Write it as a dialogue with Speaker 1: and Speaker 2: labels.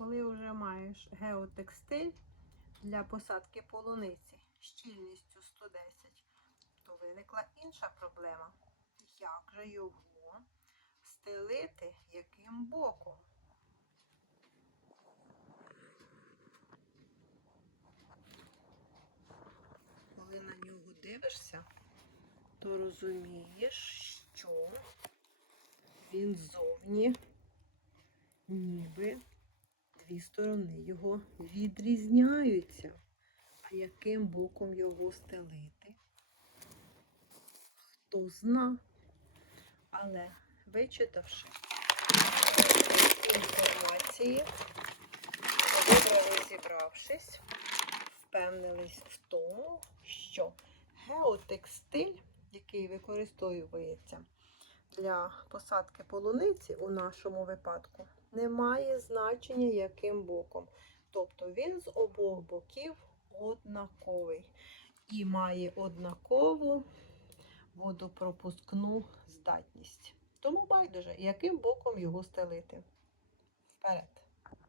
Speaker 1: коли вже маєш геотекстиль для посадки полуниці щільністю 110, то виникла інша проблема. Як же його стелити яким боком? Коли на нього дивишся, то розумієш, що він ззовні ніби дві сторони його відрізняються. А яким боком його стелити? Хто зна. Але вичитавши інформації, вибрали, зібравшись, впевнились в тому, що геотекстиль, який використовується для посадки полуниці у нашому випадку, не має значення яким боком. Тобто він з обох боків однаковий і має однакову водопропускну здатність. Тому байдуже, яким боком його стелити. Вперед!